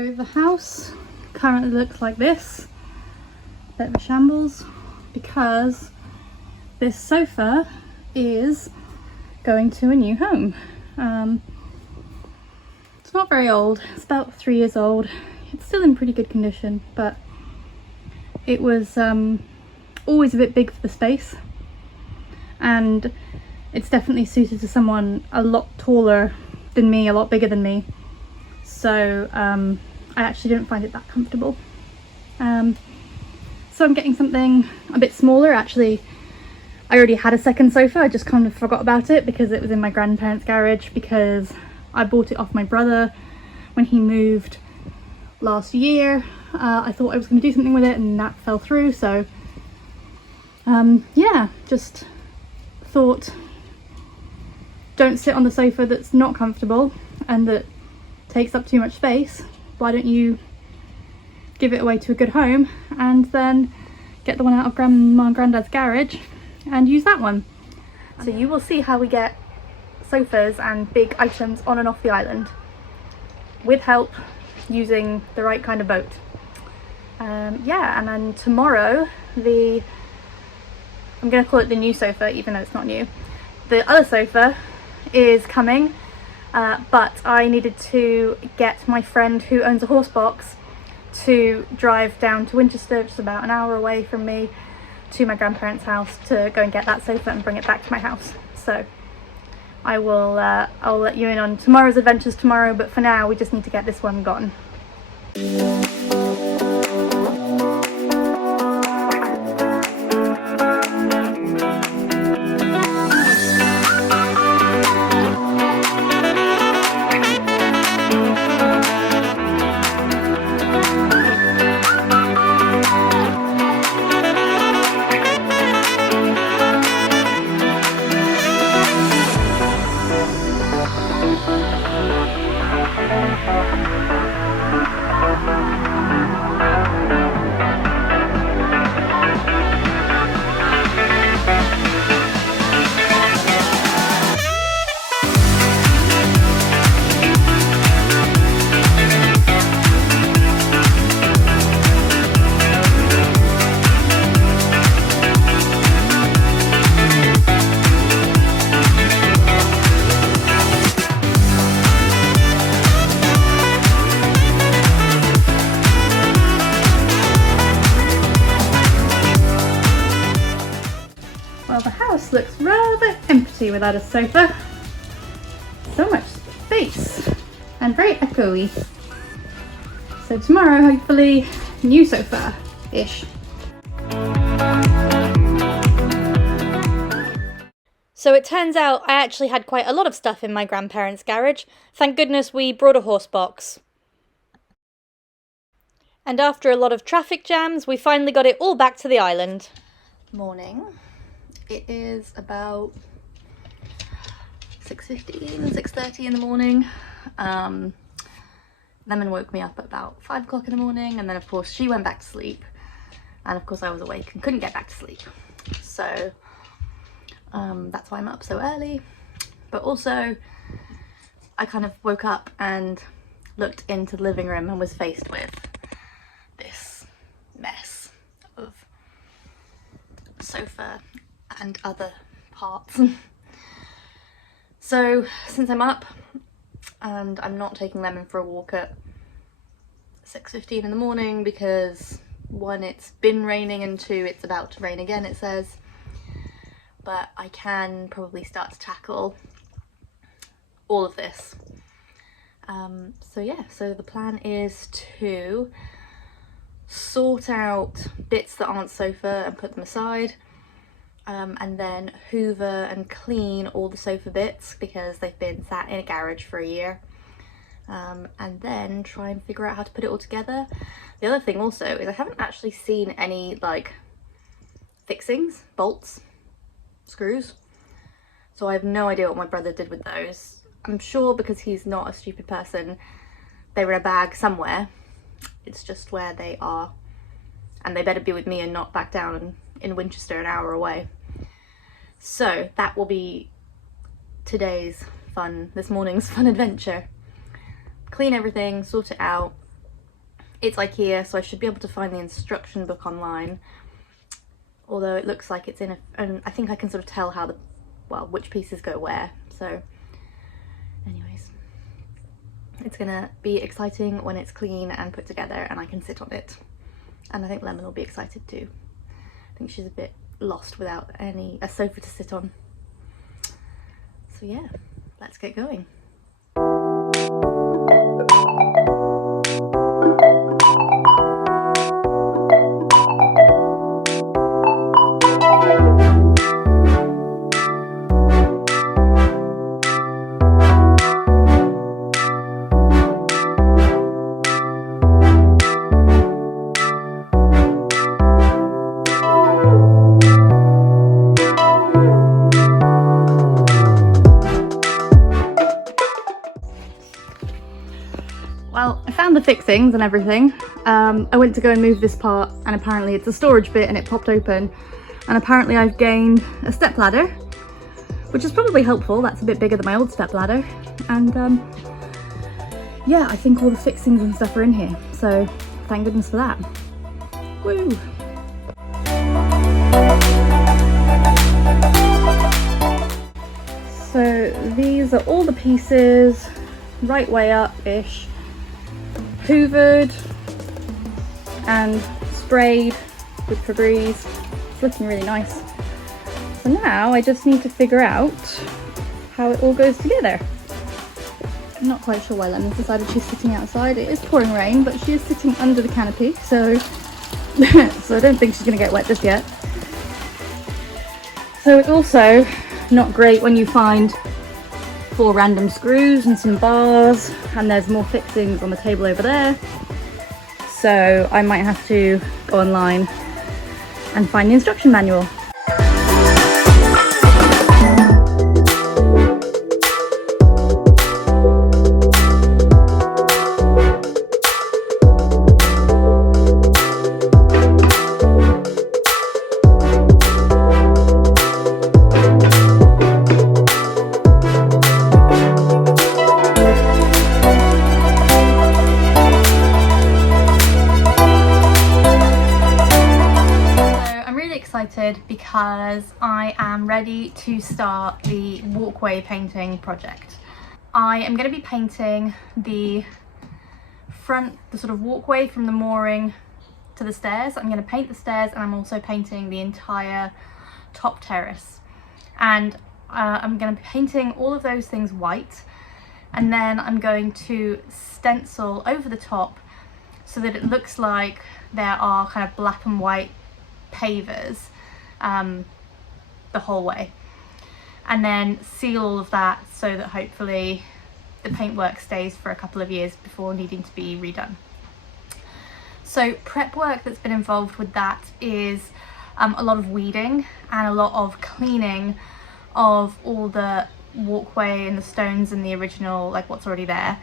So the house currently looks like this, bit of a shambles, because this sofa is going to a new home. It's not very old, it's about 3 years old. It's still in pretty good condition, but it was always a bit big for the space, and it's definitely suited to someone a lot taller than me, a lot bigger than me. So I actually didn't find it that comfortable. So I'm getting something a bit smaller. Actually, I already had a second sofa, I just kind of forgot about it because it was in my grandparents' garage, because I bought it off my brother when he moved last year. I thought I was going to do something with it and that fell through, so yeah, just thought, don't sit on the sofa that's not comfortable and that takes up too much space. Why don't you give it away to a good home and then get the one out of Grandma and Granddad's garage and use that one. So you will see how we get sofas and big items on and off the island with help, using the right kind of boat. Yeah, and then tomorrow I'm going to call it the new sofa, even though it's not new. The other sofa is coming, but I needed to get my friend who owns a horse box to drive down to Winchester, just about an hour away from me, to my grandparents' house to go and get that sofa and bring it back to my house. So I'll let you in on tomorrow's adventures tomorrow, but for now we just need to get this one gotten. Well, the house looks rather empty without a sofa. So much space and very echoey. So tomorrow, hopefully, new sofa-ish. So it turns out I actually had quite a lot of stuff in my grandparents' garage. Thank goodness we brought a horse box. And after a lot of traffic jams, we finally got it all back to the island. Morning. It is about 6:15, 6:30 in the morning. Lemon woke me up at about 5 o'clock in the morning, and then of course she went back to sleep. And of course I was awake and couldn't get back to sleep. So that's why I'm up so early. But also I kind of woke up and looked into the living room and was faced with this mess of sofa and other parts. So since I'm up and I'm not taking Lemon for a walk at 6:15 in the morning because 1, it's been raining, and 2, it's about to rain again, it says, but I can probably start to tackle all of this. So yeah, so the plan is to sort out bits that aren't sofa and put them aside, and then hoover and clean all the sofa bits because they've been sat in a garage for a year, and then try and figure out how to put it all together. The other thing also is I haven't actually seen any like fixings, bolts, screws, so I have no idea what my brother did with those. I'm sure because he's not a stupid person, they were in a bag somewhere. It's just where they are, and they better be with me and not back down in Winchester, an hour away. So that will be this morning's fun adventure. Clean everything, sort it out, It's IKEA, so I should be able to find the instruction book online. Although it looks like it's in and I think I can sort of tell how which pieces go where. So anyways, it's gonna be exciting when it's clean and put together and I can sit on it. And I think Lemon will be excited too. I think she's a bit lost without a sofa to sit on. So yeah, let's get going. Well, I found the fixings and everything. I went to go and move this part and apparently it's a storage bit and it popped open. And apparently I've gained a step ladder, which is probably helpful. That's a bit bigger than my old step ladder. And yeah, I think all the fixings and stuff are in here. So thank goodness for that. Woo! So these are all the pieces, right way up-ish. Hoovered and sprayed with Febreze. It's looking really nice. So now I just need to figure out how it all goes together. I'm not quite sure why Lemon's decided she's sitting outside. It is pouring rain, but she is sitting under the canopy, so so I don't think she's going to get wet just yet. So it's also not great when you find 4 random screws and some bars, and there's more fixings on the table over there. So I might have to go online and find the instruction manual. Because I am ready to start the walkway painting project. I am going to be painting the sort of walkway from the mooring to the stairs. I'm going to paint the stairs and I'm also painting the entire top terrace. And I'm going to be painting all of those things white, and then I'm going to stencil over the top so that it looks like there are kind of black and white pavers the whole way, and then seal all of that so that hopefully the paintwork stays for a couple of years before needing to be redone. So prep work that's been involved with that is a lot of weeding and a lot of cleaning of all the walkway and the stones and the original, like what's already there.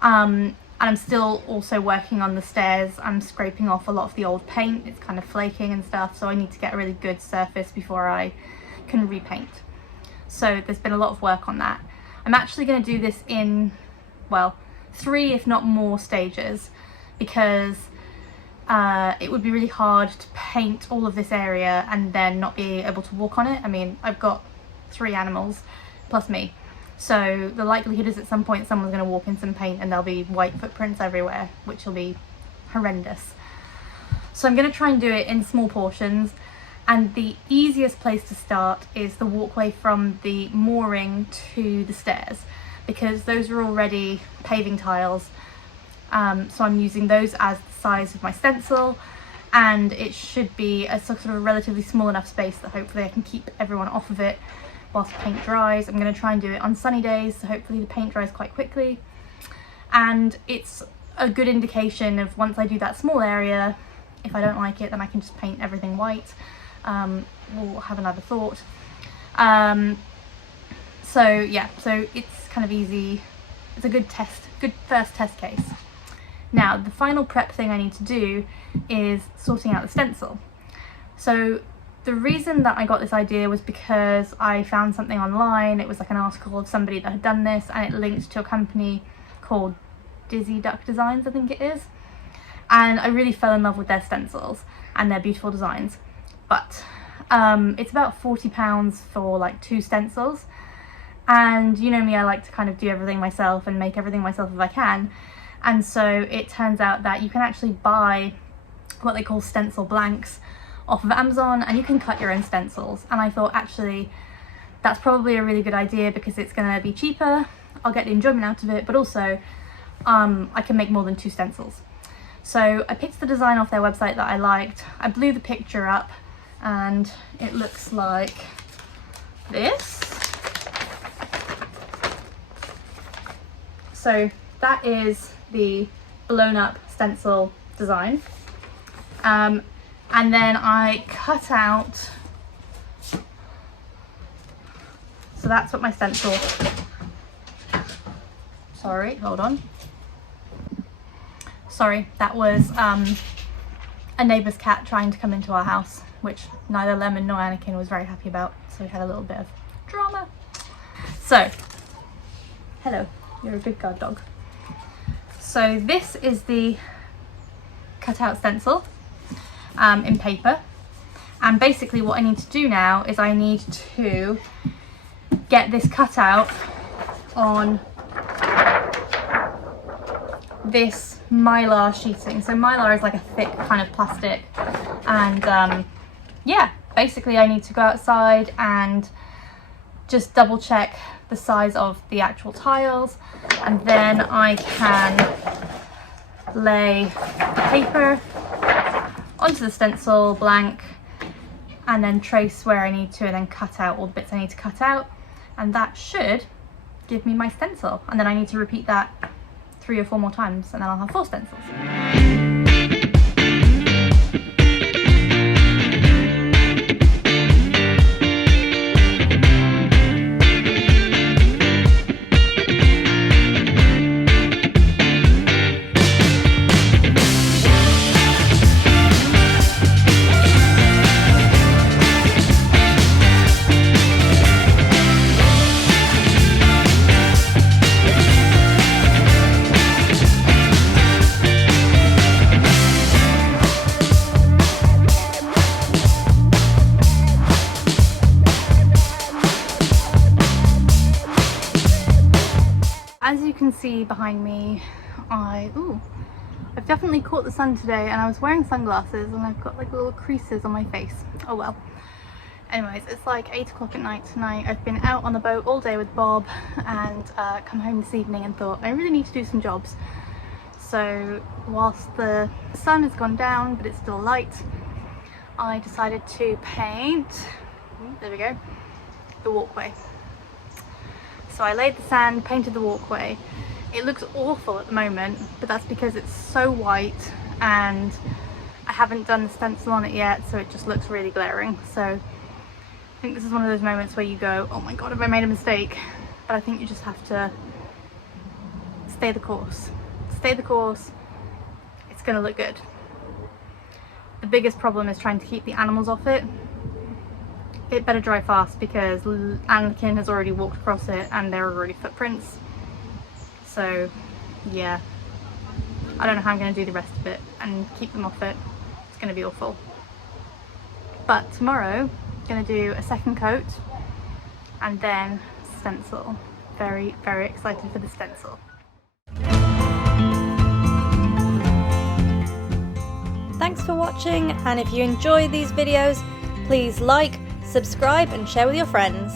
And I'm still also working on the stairs. I'm scraping off a lot of the old paint. It's kind of flaking and stuff, so I need to get a really good surface before I can repaint. So there's been a lot of work on that. I'm actually going to do this in, well, 3 if not more stages, because it would be really hard to paint all of this area and then not be able to walk on it. I mean, I've got 3 animals plus me. So the likelihood is at some point someone's going to walk in some paint and there'll be white footprints everywhere, which will be horrendous. So I'm going to try and do it in small portions, and the easiest place to start is the walkway from the mooring to the stairs, because those are already paving tiles. So I'm using those as the size of my stencil, and it should be a sort of a relatively small enough space that hopefully I can keep everyone off of it whilst the paint dries. I'm going to try and do it on sunny days, so hopefully the paint dries quite quickly. And it's a good indication of, once I do that small area, if I don't like it, then I can just paint everything white. We'll have another thought. So yeah, so it's kind of easy. It's a good first test case. Now, the final prep thing I need to do is sorting out the stencil. So the reason that I got this idea was because I found something online. It was like an article of somebody that had done this, and it linked to a company called Dizzy Duck Designs, I think it is. and I really fell in love with their stencils and their beautiful designs. But it's about £40 for like 2 stencils, and you know me, I like to kind of do everything myself and make everything myself if I can. And so it turns out that you can actually buy what they call stencil blanks off of Amazon, and you can cut your own stencils. And I thought, actually, that's probably a really good idea because it's going to be cheaper, I'll get the enjoyment out of it, but also I can make more than 2 stencils. So I picked the design off their website that I liked. I blew the picture up and it looks like this. So that is the blown up stencil design. And then I cut out, so that's what my stencil, sorry, hold on. Sorry, that was a neighbour's cat trying to come into our house, which neither Lemon nor Anakin was very happy about, so we had a little bit of drama. So, hello, you're a good guard dog. So this is the cutout stencil in paper, and basically what I need to do now is I need to get this cutout on this mylar sheeting. So mylar is like a thick kind of plastic, and yeah, basically I need to go outside and just double check the size of the actual tiles, and then I can lay the paper onto the stencil blank and then trace where I need to, and then cut out all the bits I need to cut out, and that should give me my stencil. And then I need to repeat that 3 or 4 more times, and then I'll have 4 stencils. As you can see behind me, I've definitely caught the sun today, and I was wearing sunglasses and I've got like little creases on my face. Oh well. Anyways, it's like 8 o'clock at night tonight. I've been out on the boat all day with Bob, and come home this evening and thought I really need to do some jobs. So whilst the sun has gone down but it's still light, I decided to paint, there we go, the walkway. So I laid the sand, painted the walkway. It looks awful at the moment, but that's because it's so white and I haven't done the stencil on it yet, so it just looks really glaring. So I think this is one of those moments where you go, oh my god, have I made a mistake? But I think you just have to stay the course. Stay the course, it's gonna look good. The biggest problem is trying to keep the animals off it. It better dry fast because Anakin has already walked across it and there are already footprints. So yeah, I don't know how I'm going to do the rest of it and keep them off it. It's going to be awful. But tomorrow I'm going to do a second coat and then stencil. Very, very excited for the stencil. Thanks for watching, and if you enjoy these videos, please like, subscribe and share with your friends.